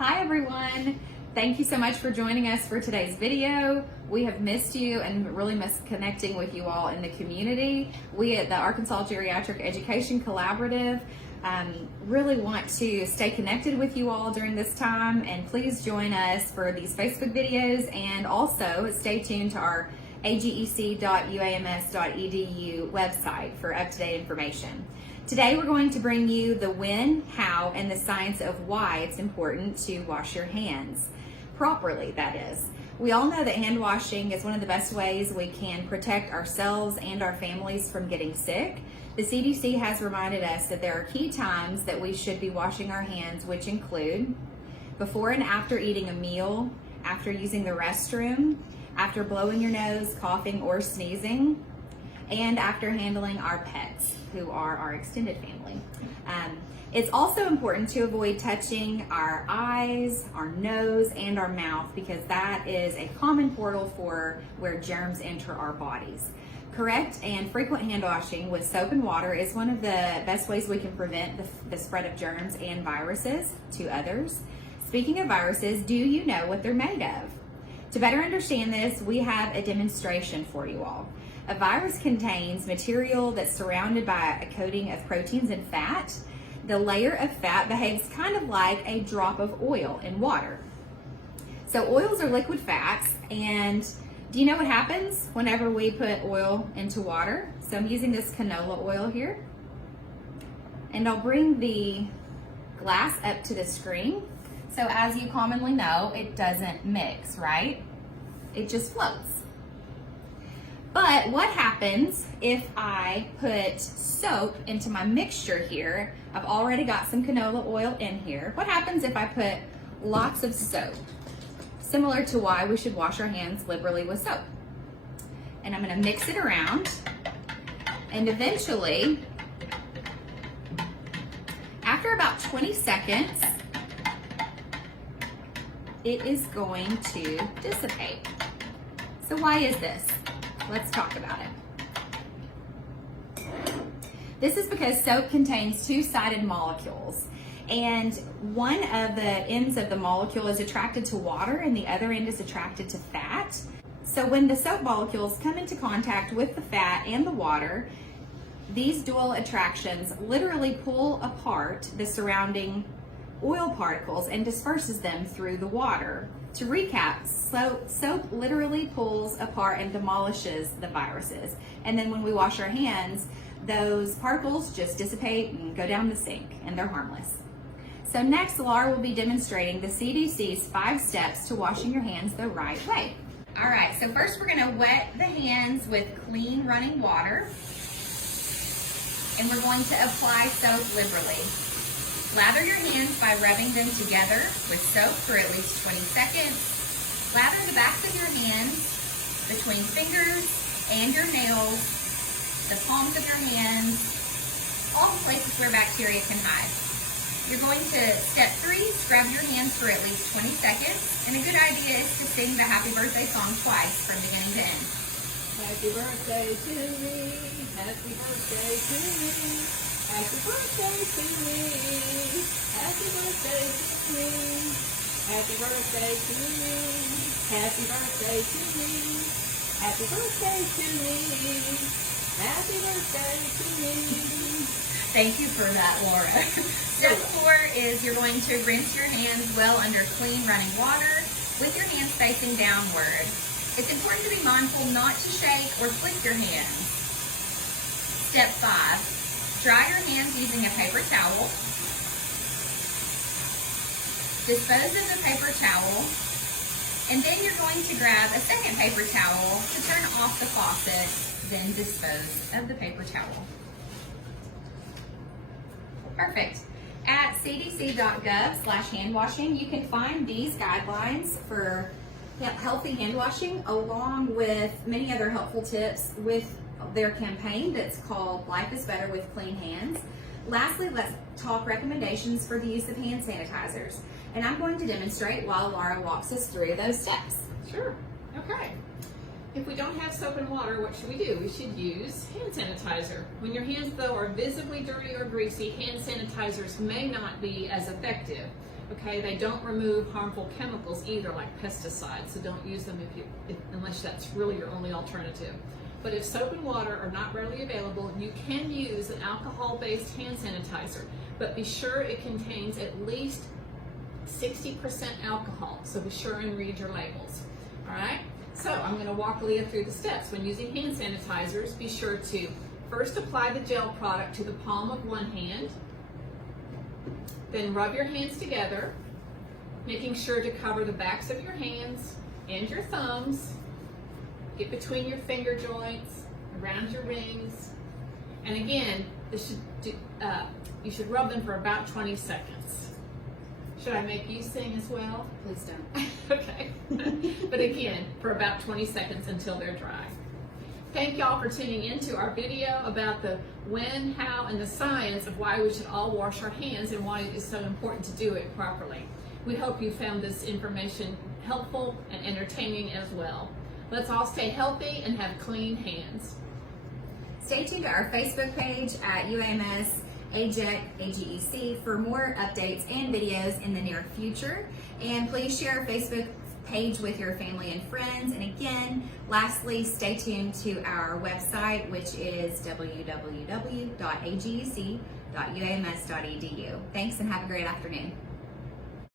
Hi everyone. Thank you so much for joining us for today's video. We have missed you and really missed connecting with you all in the community. We at the Arkansas Geriatric Education Collaborative really want to stay connected with you all during this time, and please join us for these Facebook videos, and also stay tuned to our agec.uams.edu website for up-to-date information. Today we're going to bring you the when, how, and the science of why it's important to wash your hands properly, that is. We all know that hand washing is one of the best ways we can protect ourselves and our families from getting sick. The CDC has reminded us that there are key times that we should be washing our hands, which include before and after eating a meal, after using the restroom, after blowing your nose, coughing, or sneezing, and after handling our pets, who are our extended family. It's also important to avoid touching our eyes, our nose, and our mouth, because that is a common portal for where germs enter our bodies. Correct and frequent hand washing with soap and water is one of the best ways we can prevent the spread of germs and viruses to others. Speaking of viruses, do you know what they're made of? To better understand this, we have a demonstration for you all. A virus contains material that's surrounded by a coating of proteins and fat. The layer of fat behaves kind of like a drop of oil in water. So oils are liquid fats, and do you know what happens whenever we put oil into water? So I'm using this canola oil here, and I'll bring the glass up to the screen. So as you commonly know, it doesn't mix, right? It just floats. But what happens if I put soap into my mixture here? I've already got some canola oil in here. What happens if I put lots of soap? Similar to why we should wash our hands liberally with soap. And I'm gonna mix it around, and eventually, after about 20 seconds, it is going to dissipate. So why is this? Let's talk about it. This is because soap contains two-sided molecules, and one of the ends of the molecule is attracted to water and the other end is attracted to fat. So when the soap molecules come into contact with the fat and the water, these dual attractions literally pull apart the surrounding oil particles and disperses them through the water. To recap, soap literally pulls apart and demolishes the viruses. And then when we wash our hands, those particles just dissipate and go down the sink, and they're harmless. So next, Laura will be demonstrating the CDC's 5 steps to washing your hands the right way. All right, so first we're gonna wet the hands with clean running water, and we're going to apply soap liberally. Lather your hands by rubbing them together with soap for at least 20 seconds. Lather the backs of your hands between fingers and your nails, the palms of your hands, all the places where bacteria can hide. You're going to, step 3, scrub your hands for at least 20 seconds. And a good idea is to sing the happy birthday song twice from beginning to end. Happy birthday to me, happy birthday to me, happy birthday to me, happy birthday to me, happy birthday to me, happy birthday to me, happy birthday to me, happy birthday to me. Thank you for that, Laura. Step 4 is you're going to rinse your hands well under clean running water with your hands facing downward. It's important to be mindful not to shake or flick your hands. Step 5, dry your hands using a paper towel. Dispose of the paper towel, and then you're going to grab a second paper towel to turn off the faucet, then dispose of the paper towel. Perfect. At cdc.gov/handwashing, you can find these guidelines for healthy hand washing, along with many other helpful tips with their campaign that's called Life is Better with Clean Hands. Lastly, let's talk recommendations for the use of hand sanitizers. And I'm going to demonstrate while Laura walks us through those steps. Sure. Okay. If we don't have soap and water, what should we do? We should use hand sanitizer. When your hands, though, are visibly dirty or greasy, hand sanitizers may not be as effective. Okay, they don't remove harmful chemicals either, like pesticides, so don't use them unless that's really your only alternative. But if soap and water are not readily available, you can use an alcohol-based hand sanitizer, but be sure it contains at least 60% alcohol, so be sure and read your labels. All right, so I'm going to walk Leah through the steps. When using hand sanitizers, be sure to first apply the gel product to the palm of one hand, then rub your hands together, making sure to cover the backs of your hands and your thumbs. Get between your finger joints, around your rings, and again, you should rub them for about 20 seconds. Should I make you sing as well? Please don't. Okay. But again, for about 20 seconds until they're dry. Thank y'all for tuning into our video about the when, how, and the science of why we should all wash our hands and why it is so important to do it properly. We hope you found this information helpful and entertaining as well. Let's all stay healthy and have clean hands. Stay tuned to our Facebook page at UAMS, AGEC, AGEC for more updates and videos in the near future. And please share our Facebook page with your family and friends. And again, lastly, stay tuned to our website, which is www.agec.uams.edu. Thanks and have a great afternoon.